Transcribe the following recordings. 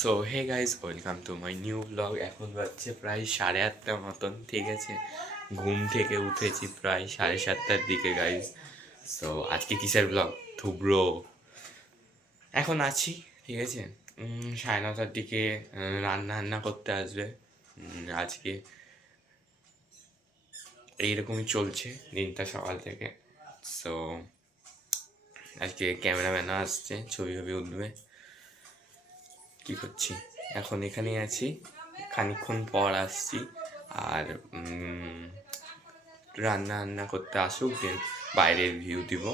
So hey guys welcome to my new blog. এখন বাজছে প্রায় 8:30 মতন, ঠিক আছে। ঘুম থেকে উঠেছি প্রায় 7:30টার দিকে গাইজ। সো আজকে কিসের ব্লগ? থুব্রো এখন আছি, ঠিক আছে। 9:30টার দিকে রান্না করতে আসবে। আজকে এইরকমই চলছে দিনটা সকাল থেকে। সো আজকে ক্যামেরাম্যানও আসছে, ছবি উঠবে। কি করছি এখন? এখানেই আছি, খানিকক্ষণ পর আসছি। আর রান্না করতে আসুক, দেন বাইরের ভিউ দিব।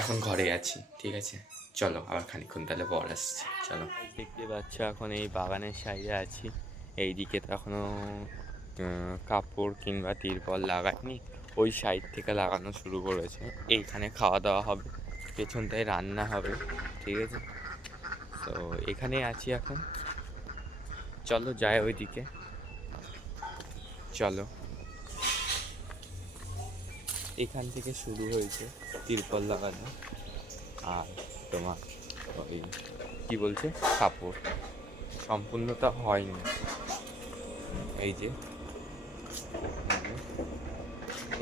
এখন ঘরে আছি, ঠিক আছে। চলো আবার খানিকক্ষণ তাহলে পর আসছি, চলো। দেখতে পাচ্ছ এখন এই বাগানের সাইডে আছি। এইদিকে তো এখনো কাপড় কিংবা তিরপল লাগায়নি, ওই সাইড থেকে লাগানো শুরু করেছে। এইখানে খাওয়া দাওয়া হবে, পেছনটায় রান্না হবে, ঠিক আছে। তো এখানেই আছি এখন, চলো যাই ওইদিকে, চলো। এখান থেকে শুরু হয়েছে তিরপল লাগানো, আর তোমার ওই কী বলছে কাপড় সম্পূর্ণটা হয়নি। এই যে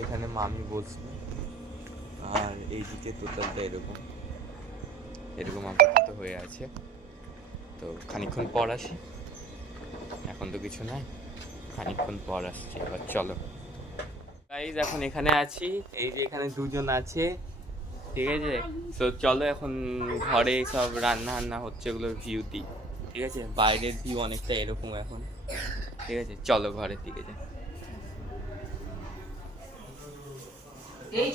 এখানে মামি বলছে, আর এইদিকে টোটালটা এরকম আপাতত হয়ে আছে। তো খানিকক্ষণ পর আসি, এখন তো কিছু নাই, খানিকক্ষণ পর আসছি আবার, চলো। গাইজ এখন এখানে আছি, এই যে এখানে দুজন আছে, ঠিক আছে। তো চলো এখন ঘরে সব রান্না হচ্ছে, ওগুলোর ভিউ দিই, ঠিক আছে। বাইরের ভিউ অনেকটা এরকম এখন, ঠিক আছে। চলো ঘরের দিকে যাই। এই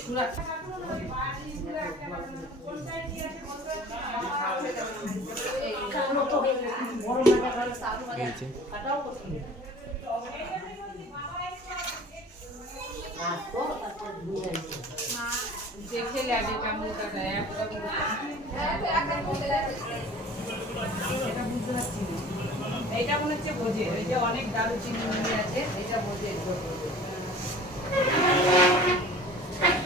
যে দেখে লাগে কেমন কাটা একটা এটা বুঝতে পারছি না। এইটা মনে হচ্ছে বোঝে, ওই যে অনেক দারুচিনি আছে, এটা বোঝে।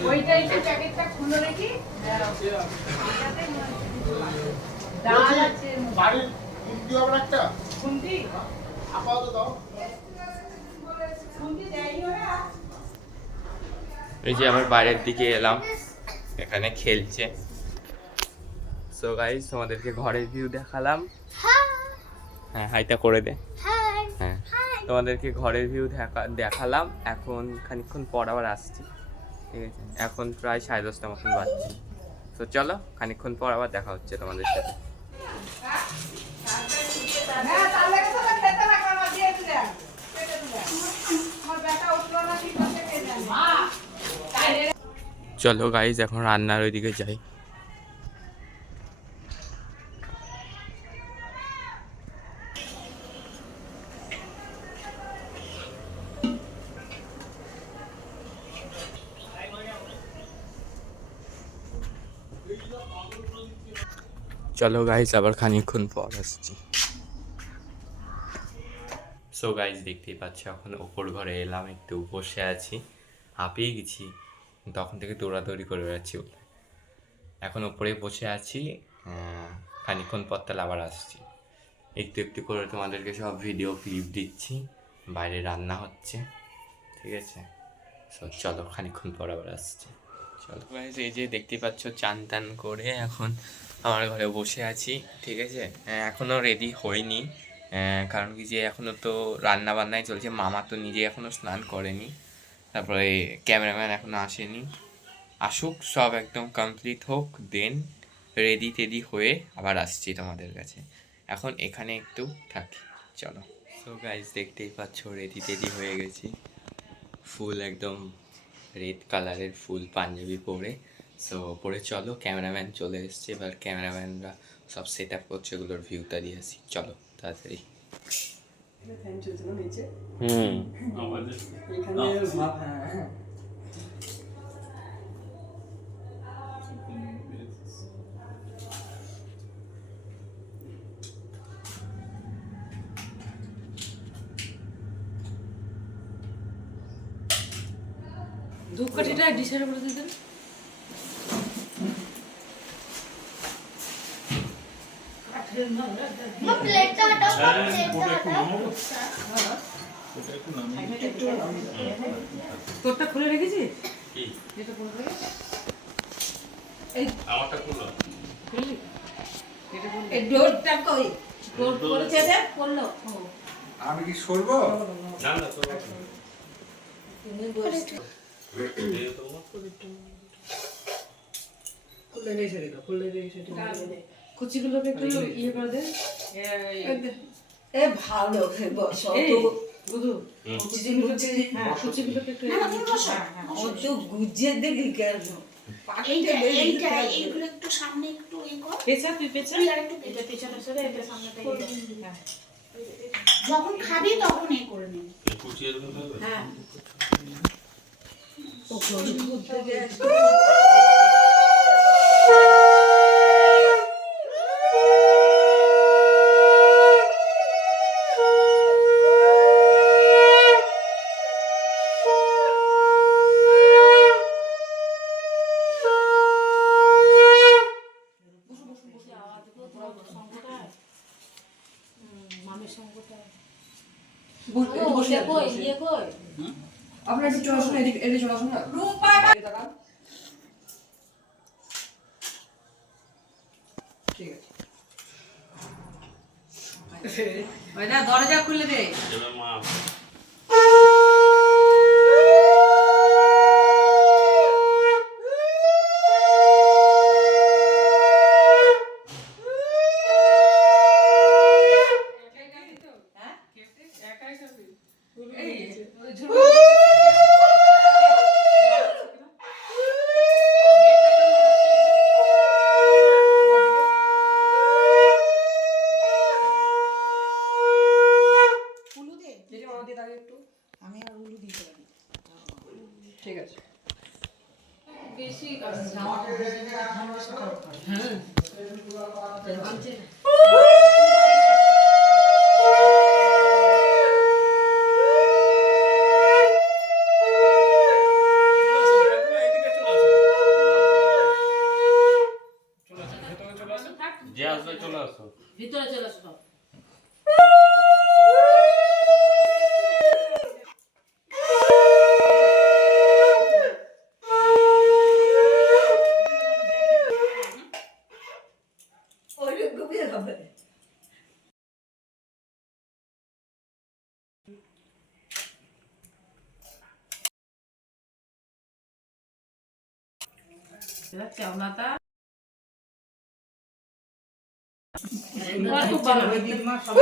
ওইটা একটু প্যাকেটটা খুলে রেখি, ডাল আছে বাড়ির খুন্তি হবে একটা খুন্তি আপাতত দাও। এই যে আমার বাইরের দিকে এলাম, এখানে খেলছে। সো গাইস তোমাদেরকে ঘরের ভিউ দেখালাম। হ্যাঁ হাইটা করে দে। হ্যাঁ তোমাদেরকে ঘরের ভিউ দেখালাম। এখন খানিকক্ষণ পর আবার আসছি, ঠিক আছে। এখন প্রায় 10:30 মতন বাজছে। তো চলো খানিকক্ষণ পর আবার দেখা হচ্ছে তোমাদের সাথে। চলো গাইজ এখন রান্নার ওইদিকে যাই। চলো গাইজ আবার খানিকক্ষণ পর আসছি। সো গাইজ দেখতেই পাচ্ছ এখন ওপর ঘরে এলাম, একটু বসে আছি, হাঁপিয়ে গেছি তখন থেকে দৌড়াদৌড়ি করে বেড়াচ্ছি বলে। এখন ওপরে বসে আছি, খানিকক্ষণ পর তাহলে আবার আসছি। একটু করে তোমাদেরকে সব ভিডিও ক্লিপ দিচ্ছি, বাইরে রান্না হচ্ছে, ঠিক আছে। সো চলো খানিকক্ষণ পর আবার আসছি, চলো গাইজ। এই যে দেখতেই পাচ্ছ চান টান করে এখন আমার ঘরে বসে আছি, ঠিক আছে। এখনও রেডি হইনি, কারণ কি যে এখনও তো রান্না বান্নাই চলছে। মামা তো নিজে এখনও স্নান করেনি, তারপরে ক্যামেরাম্যান এখনও আসেনি। আসুক, সব একদম কমপ্লিট হোক, দেন রেডি টেডি হয়ে আবার আসছি তোমাদের কাছে। এখন এখানে একটু থাকি, চলো। সো গাইজ দেখতেই পাচ্ছ রেডি টেডি হয়ে গেছি, ফুল একদম রেড কালারের ফুল পাঞ্জাবি পরে। সো পরে চলো, ক্যামেরাম্যান চলে এসছে, এবার ক্যামেরাম্যানরা সব সেট আপ করছে, এগুলোর ভিউটা দিয়ে আসি, চলো তাড়াতাড়ি। ধূপকাঠিটা ডিসাইড করে দিতেন। প্লেটটা হটাও, প্লেটটা হটাও। তোরটা খুলে রেখেছি কি যেটা বলবে আমারটা খুললো খুললি এটা বলবে এই ডোরটা কই? তোর করেছে চেপে পড়লো। আমি কি সরবো? না না তোর তুমি বসে খুলে রেখে দিল খুলে রেখে দিল কুচিগুলোকে একটু ইয়ে করে দে এ ভালো বসো এই তো বুধু কুচিগুলোকে হ্যাঁ কুচিগুলোকে একটু না, তুমি বসো। অত গুজে দেখি কেন? এইটা, এইটা, এইগুলো একটু সামনে একটু ইয়ে কর। পেছা তুই পেছা তুই আর একটু এটা পেছনে সরে এটা সামনেটা হ্যাঁ যখন খাবি তখন এ করে নিবি। কুচিয়ে দেবো তাহলে হ্যাঁ ও দুধ থেকে মামের সঙ্গটা বসে কই ইয়ে কই? আপনারা একটু চলে আসুন এদিকে এদিকে চলে আসুন না রূপা ঠিক আছে ওই না দরজা খুলে দে এবার মা উলু দে। আমি আর উলু দিতে পারি। ঠিক আছে বেশি যে আসবে চলে আসো ভিতরে চলে আসো। ওইরকমই হবে। চাওলাটা খুব ভালো হবে দিদিমা সব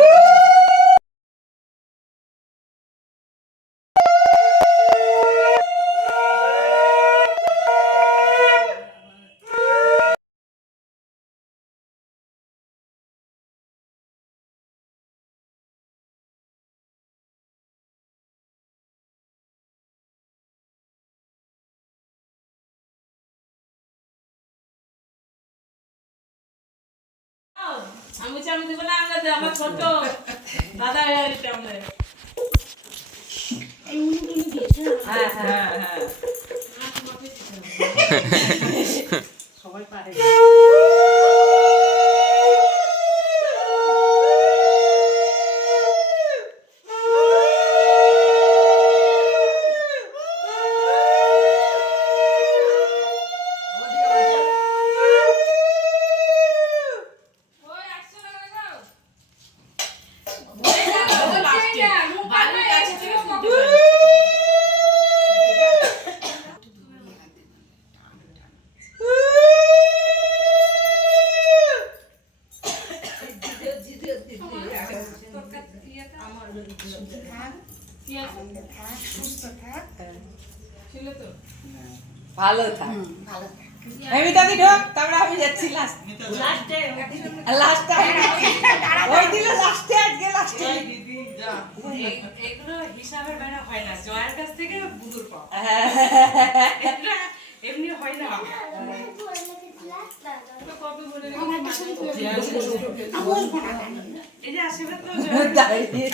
আমি চামি দেব না আমরা আমার ছোট দাদা এটা আমাদের এই উলুগুলো দিয়েছে না? হ্যাঁ হ্যাঁ হ্যাঁ সবাই পারে ভালো থাক। ভালো। আমি দাদি ঢোক, তারপরে আমি যাচ্ছি লাস্ট। লাস্টে ওই দিলে লাস্টে আজকে লাস্টে। এগুলো হিসাবের বাইরে হয় না জয়ের কাছ থেকে বুদুর পাও এমনি হয় না কবে বলে আমার কাছে বসবো না। এই যে আশীর্বাদ তো দাঁড়িয়ে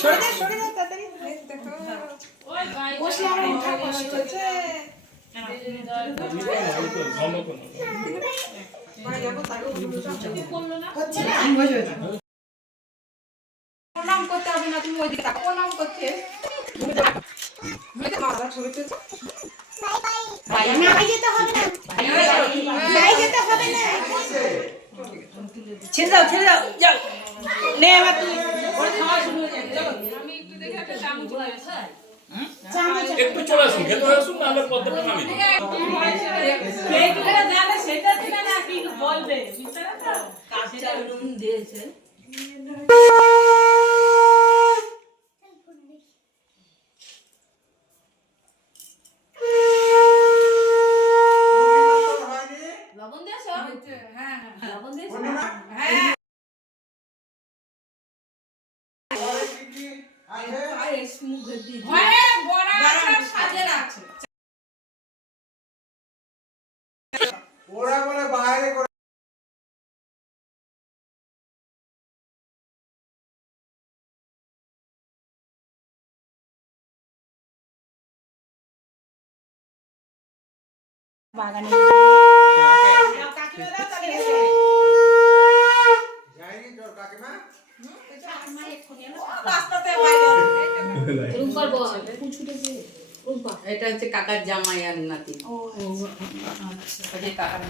সরে দে তাড়াতাড়ি। ওই ভাই বসলে আমার ওঠা কষ্ট। হচ্ছে না প্রণাম করতে হবে না, তুমি ওইদিকে তাকাও। প্রণাম করছে নাই যেতে হবে না নাই যেতে হবে না ছেড়ে দাও, ছেড়ে দাও, যাও। নে এবার তুমি ওর খাওয়া শুরু হয়ে যাবে, চলো। একটু চলে আসুন, খেতে আসুন, নাহলে পদ্মটা নামিয়ে দিন। সেটা দিলে না কি বলবে, বুঝতে পারছো? কাজটা রুম দিয়েছে। লবণ দিয়েছো? হ্যাঁ, লবণ দিয়েছো? হ্যাঁ। ওরা বলে বাইরে করে বাগানে যাইনি তোর কাকিমা এটা হচ্ছে কাকার জামাই আর নাতি। কাকার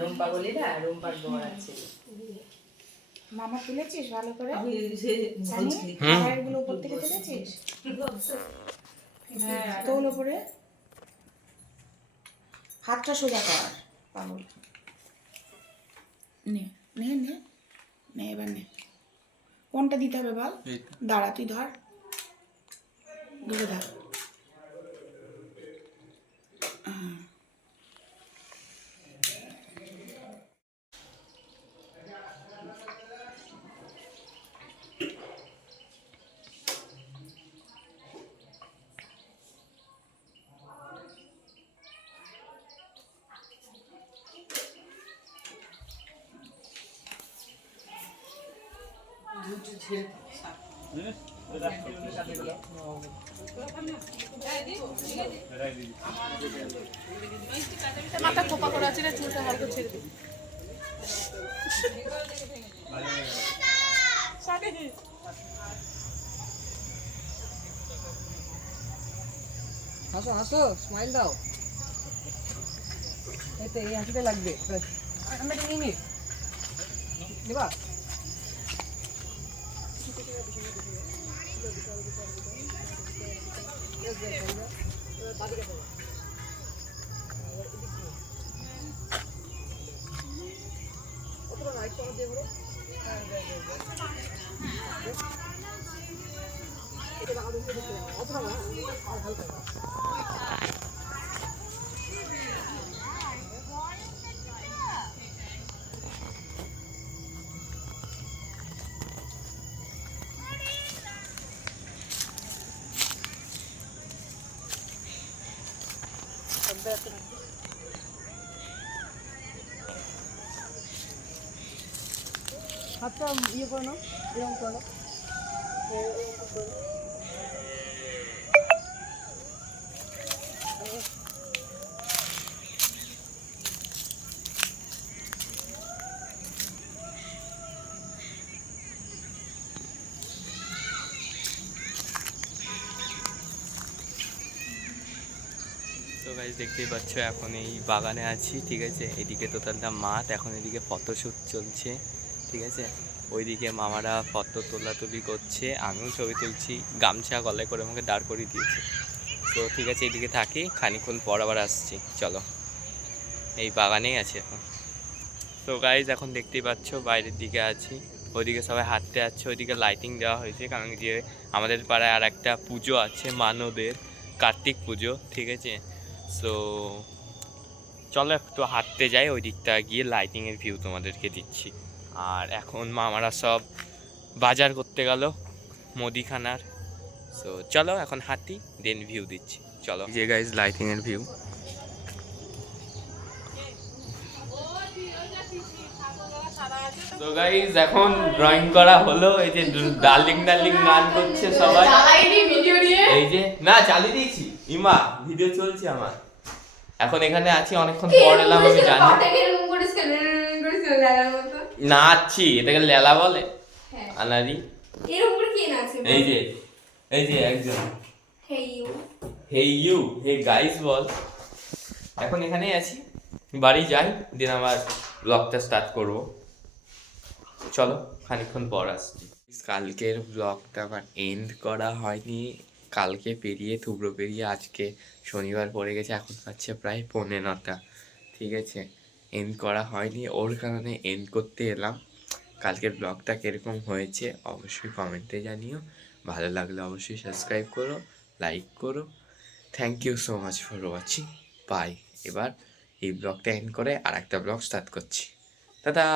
রুম্পা বলি না, রুম্পার বর আছে। মামা তুলেছিস ভালো করে বলছি। খাবারগুলো উপর থেকে তুলেছিস তোল উপরে হাতটা সোজা কর পাগল নে নে নে নে এবার নে কোনটা দিতে হবে বল দাঁড়া তুই ধর ধরে ধর মাথা খোপা করা আছে রে, চুলটা হালকা ছেড়ে দে। হাসো হাসো, স্মাইল দাও। এই তো এই হাসিটা লাগবে। আমরা একটা নিয়ে নিই দেবা। হাতটা ইয়ে করো না, এরকম করো। তো গাইজ দেখতেই পাচ্ছ এখন এই বাগানে আছি, ঠিক আছে। এদিকে টোটালটা মাঠ, এখন এদিকে ফটোশ্যুট চলছে, ঠিক আছে। ওইদিকে মামারা ফটো তোলাতুলি করছে, আমিও ছবি তুলছি, গামছা গলায় করে আমাকে দাঁড় করিয়ে দিয়েছে। তো ঠিক আছে, এদিকে থাকি, খানিকক্ষণ পর আবার আসছি, চলো। এই বাগানেই আছি এখন। তো গাইজ এখন দেখতেই পাচ্ছ বাইরের দিকে আছি, ওইদিকে সবাই হাঁটতে যাচ্ছে, ওইদিকে লাইটিং দেওয়া হয়েছে, কারণ যে আমাদের পাড়ায় আর একটা পুজো আছে মানদের, কার্তিক পুজো, ঠিক আছে। সো চলো একটু হাঁটতে যাই, ওই দিকটা গিয়ে লাইটিংয়ের ভিউ তোমাদেরকে দিচ্ছি। আর এখন মামারা সব বাজার করতে গেল মুদিখানার। সো চলো এখন হাঁটি, দেন ভিউ দিচ্ছি, চলো। যে গাইজ লাইটিংয়ের ভিউ। তো গাইজ এখন ড্রয়িং করা হলো, এই যে ডার্লিং ডার্লিং গান করছে সবাই, এই যে না চালিয়ে দিয়েছি, ইমা ভিডিও চলছে আমার। এখন এখানে আছি, অনেকক্ষণ পর এলাম, আমি জানি। লালার মতো। নাচছি, এটাকে লেলা বলে? হ্যাঁ। আনারি। এর উপরে কে নাচে? এই যে একজন। Hey you. Hey you, hey guys বল। এখন এখানেই আছি, বাড়ি যাই, দিন আবার ব্লগটা স্টার্ট করব। চলো খানিকক্ষণ পর আসছি। কালকের ব্লগটা আবার এন্ড করা হয়নি, কালকে পেরিয়ে থুবড়ো পেরিয়ে আজকে শনিবার পড়ে গেছে, এখন হচ্ছে প্রায় 9:45। ঠিক আছে, এন্ড করা হয়নি, ওর কারণে এন্ড করতে এলাম। কালকের ব্লগটা কীরকম হয়েছে অবশ্যই কমেন্টে জানিও, ভালো লাগলে অবশ্যই সাবস্ক্রাইব করো, লাইক করো। Thank you so much for watching, bye. এবার এই ব্লগটা এন্ড করে আর একটা ব্লগ স্টার্ট করছি। টাটা।